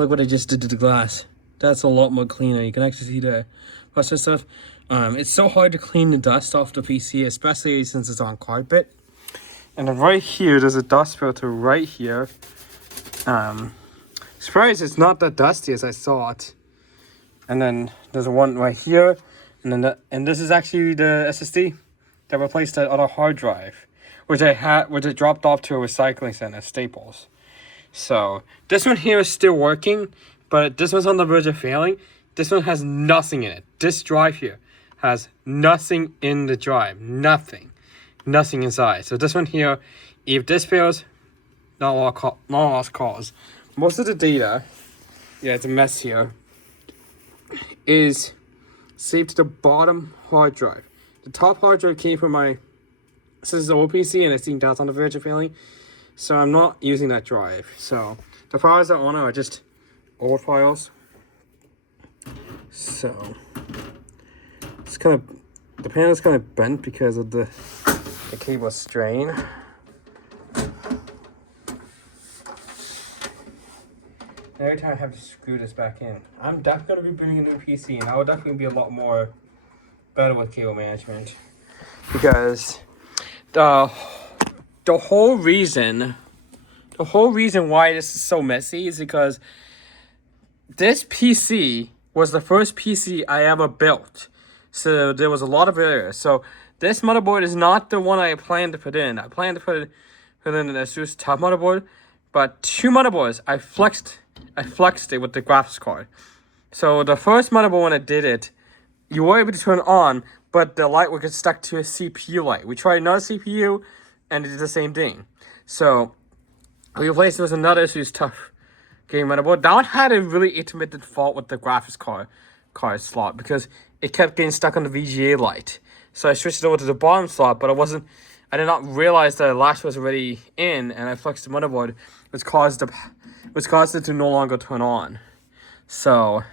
Look what I just did to the glass. That's a lot more cleaner. You can actually see the rust and stuff. It's so hard to clean the dust off the PC, especially since it's on carpet. And then right here, there's a dust filter right here. Surprised it's not that dusty as I thought. And then there's one right here. And then and this is actually the SSD that replaced that other hard drive, which I dropped off to a recycling center, Staples. So this one here is still working, but this one's on the verge of failing. This one has nothing in it. This drive here has nothing in the drive. Nothing inside. So this one here, if this fails, not lost cause. Most of the data, yeah, it's a mess here, is saved to the bottom hard drive. The top hard drive came from this is the old PC, and it seemed that's on the verge of failing. So I'm not using that drive. So the files that are on it are just old files. So it's the panel's kind of bent because of the cable strain. Every time I have to screw this back in. I'm definitely going to be bringing a new PC, and I will definitely be a lot more better with cable management. Because the whole reason why this is so messy is because this PC was the first PC I ever built. So there was a lot of errors. So this motherboard is not the one I planned to put in. I planned to put in an ASUS top motherboard, but two motherboards I flexed it with the graphics card. So the first motherboard when I did it, you were able to turn it on, but the light would get stuck to a CPU light. We tried another CPU, and it did the same thing. So we replaced it with another ASUS tough game motherboard. That one had a really intermittent fault with the graphics card slot because it kept getting stuck on the VGA light. So I switched it over to the bottom slot, but I did not realize that the latch was already in, and I flexed the motherboard, which caused it to no longer turn on. So,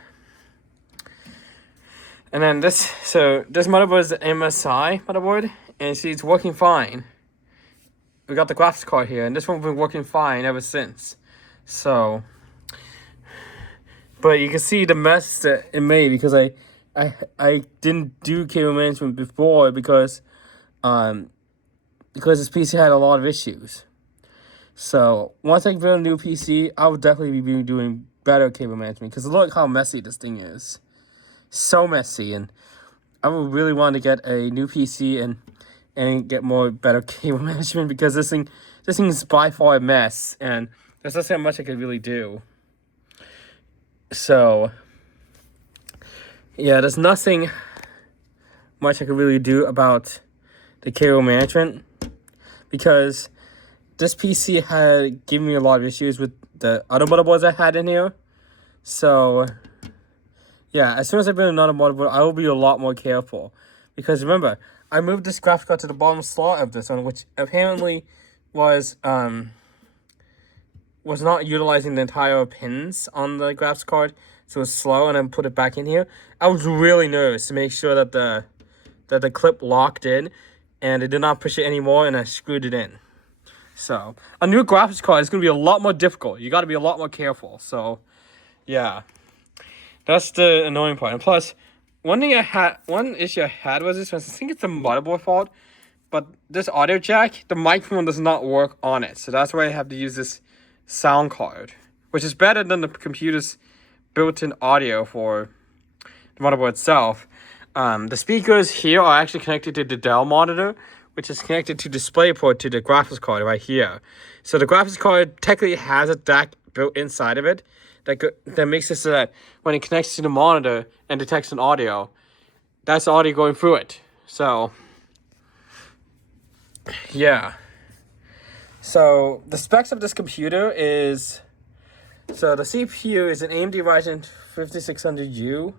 and then this motherboard is the MSI motherboard, and see, it's working fine. We got the graphics card here, and this one's been working fine ever since. So, but you can see the mess that it made because I didn't do cable management before because this PC had a lot of issues. So once I build a new PC, I will definitely be doing better cable management because look how messy this thing is. So messy, and I would really want to get a new PC and get better cable management because this thing is by far a mess, and there's not so much I could really do. So yeah, there's nothing much I could really do about the cable management because this PC had given me a lot of issues with the other motherboards I had in here. So yeah, as soon as I build another motherboard, I will be a lot more careful. Because remember, I moved this graphics card to the bottom slot of this one, which apparently was not utilizing the entire pins on the graphics card. So it was slow, and then put it back in here. I was really nervous to make sure that the clip locked in, and it did not push it anymore, and I screwed it in. So a new graphics card is going to be a lot more difficult. You got to be a lot more careful. So yeah, that's the annoying part. And plus, one issue I had was this one. I think it's the motherboard fault, but this audio jack, the microphone does not work on it. So that's why I have to use this sound card, which is better than the computer's built-in audio for the motherboard itself. The speakers here are actually connected to the Dell monitor, which is connected to DisplayPort to the graphics card right here. So the graphics card technically has a DAC built inside of it that makes it so that when it connects to the monitor and detects an audio, that's the audio going through it. So yeah. So the specs of this computer is, so the CPU is an AMD Ryzen 5600U.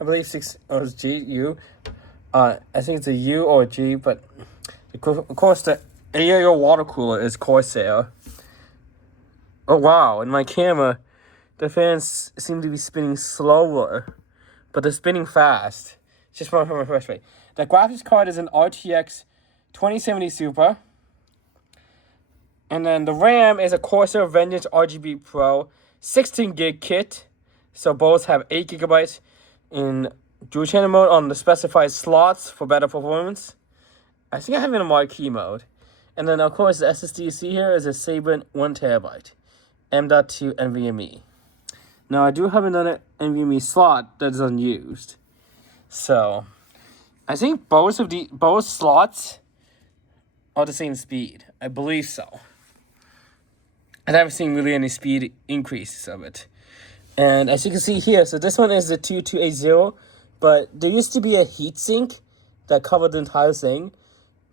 I believe it's GU. I think it's a U or a G, but of course the AIO water cooler is Corsair. Oh wow, in my camera, the fans seem to be spinning slower, but they're spinning fast. Just from my first rate. The graphics card is an RTX 2070 Super. And then the RAM is a Corsair Vengeance RGB Pro 16 gig kit. So both have 8 gigabytes in dual channel mode on the specified slots for better performance. I think I have it in marquee mode. And then of course the SSD you see here is a Sabrent 1 terabyte M.2 NVMe. Now I do have another NVMe slot that's unused. So I think both slots are the same speed. I believe so. I haven't seen really any speed increases of it. And as you can see here, so this one is the 2280, but there used to be a heatsink that covered the entire thing,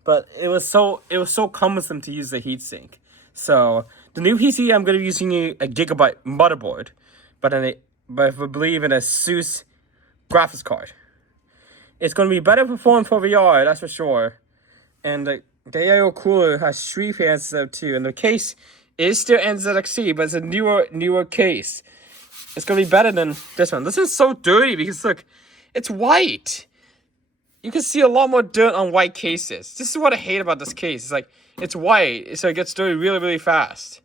but it was so cumbersome to use the heatsink. So the new PC, I'm going to be using a gigabyte motherboard, but I believe in a ASUS graphics card. It's going to be better performance for VR, that's for sure. And the AIO cooler has 3 fans though too, and the case is still NZXT, but it's a newer case. It's going to be better than this one. This is so dirty because look, it's white. You can see a lot more dirt on white cases. This is what I hate about this case. It's like, it's white, so it gets dirty really, really fast.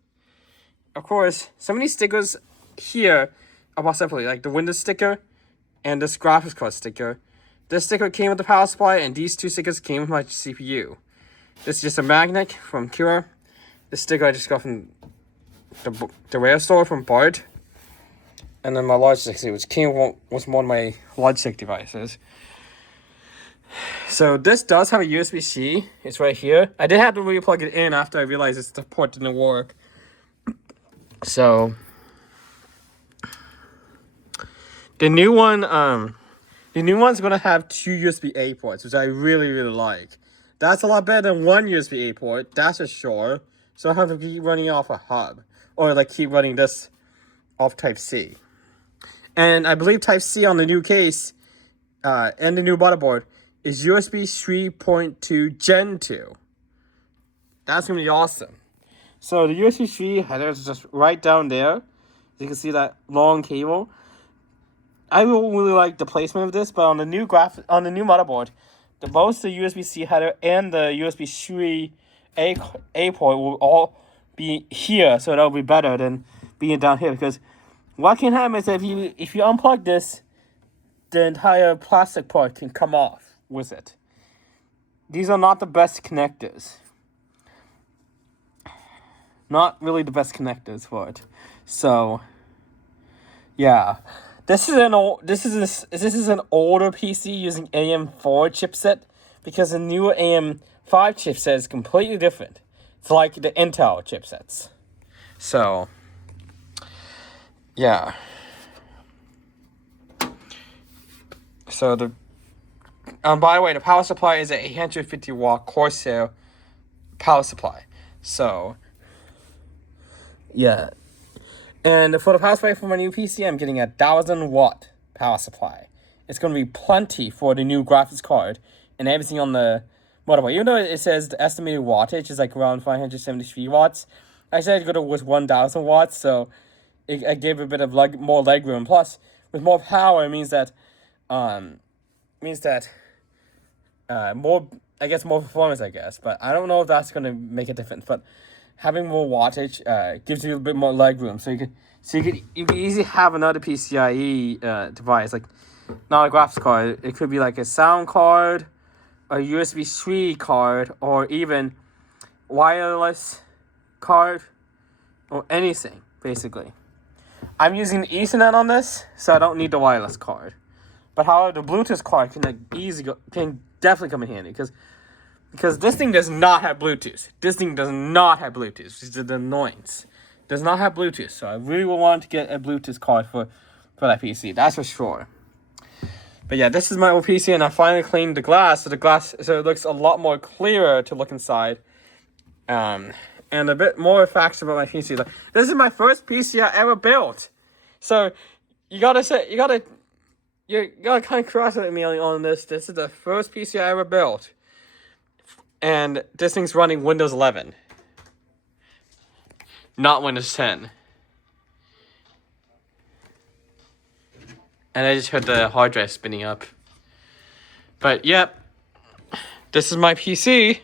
Of course, some of these stickers here are bought separately, like the Windows sticker and this graphics card sticker. This sticker came with the power supply, and these 2 stickers came with my CPU. This is just a magnet from Cura. This sticker I just got from the Rare store from Bart. And then my Logitech, which came with one of my Logitech devices. So this does have a USB-C. It's right here. I did have to re-plug it in after I realized the port didn't work. So the new one's gonna have 2 USB-A ports, which I really, really like. That's a lot better than 1 USB-A port, that's for sure. So I don't have to keep running off a hub, or like keep running this off Type-C. And I believe Type-C on the new case and the new motherboard is USB 3.2 Gen 2. That's going to be awesome. So the USB 3 header is just right down there. You can see that long cable. I don't really like the placement of this, but on the new motherboard, both the USB-C header and the USB 3A port will all be here, so that'll be better than being down here, because what can happen is if you unplug this, the entire plastic part can come off with it. These are not the best connectors. Not really the best connectors for it. So, yeah, this is an older PC using AM4 chipset, because the newer AM5 chipset is completely different. It's like the Intel chipsets. So, yeah. So by the way, the power supply is an 850 watt Corsair power supply. So, yeah. And for the power supply for my new PC, I'm getting a 1000 watt power supply. It's going to be plenty for the new graphics card and everything on the motherboard. Even though it says the estimated wattage is like around 573 watts, I said I'd go with 1000 watts, so I gave a bit of more leg room. Plus, with more power, it means that more performance, I guess. But I don't know if that's gonna make a difference. But having more wattage gives you a bit more leg room, so you can easily have another PCIe device, like not a graphics card. It could be like a sound card, a USB 3 card, or even wireless card, or anything basically. I'm using Ethernet on this, so I don't need the wireless card. But however, the Bluetooth card can definitely come in handy, because this thing does not have Bluetooth. This thing does not have Bluetooth. It's an annoyance. It does not have Bluetooth, so I really will want to get a Bluetooth card for that PC. That's for sure. But yeah, this is my old PC, and I finally cleaned the glass, so it looks a lot more clearer to look inside. And a bit more facts about my PC. This is my first PC I ever built. So you gotta kind of congratulate me on this. This is the first PC I ever built. And this thing's running Windows 11. Not Windows 10. And I just heard the hard drive spinning up. But yep, this is my PC.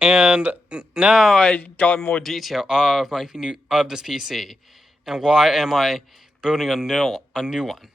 And now I got more detail of this PC. And why am I building a new one?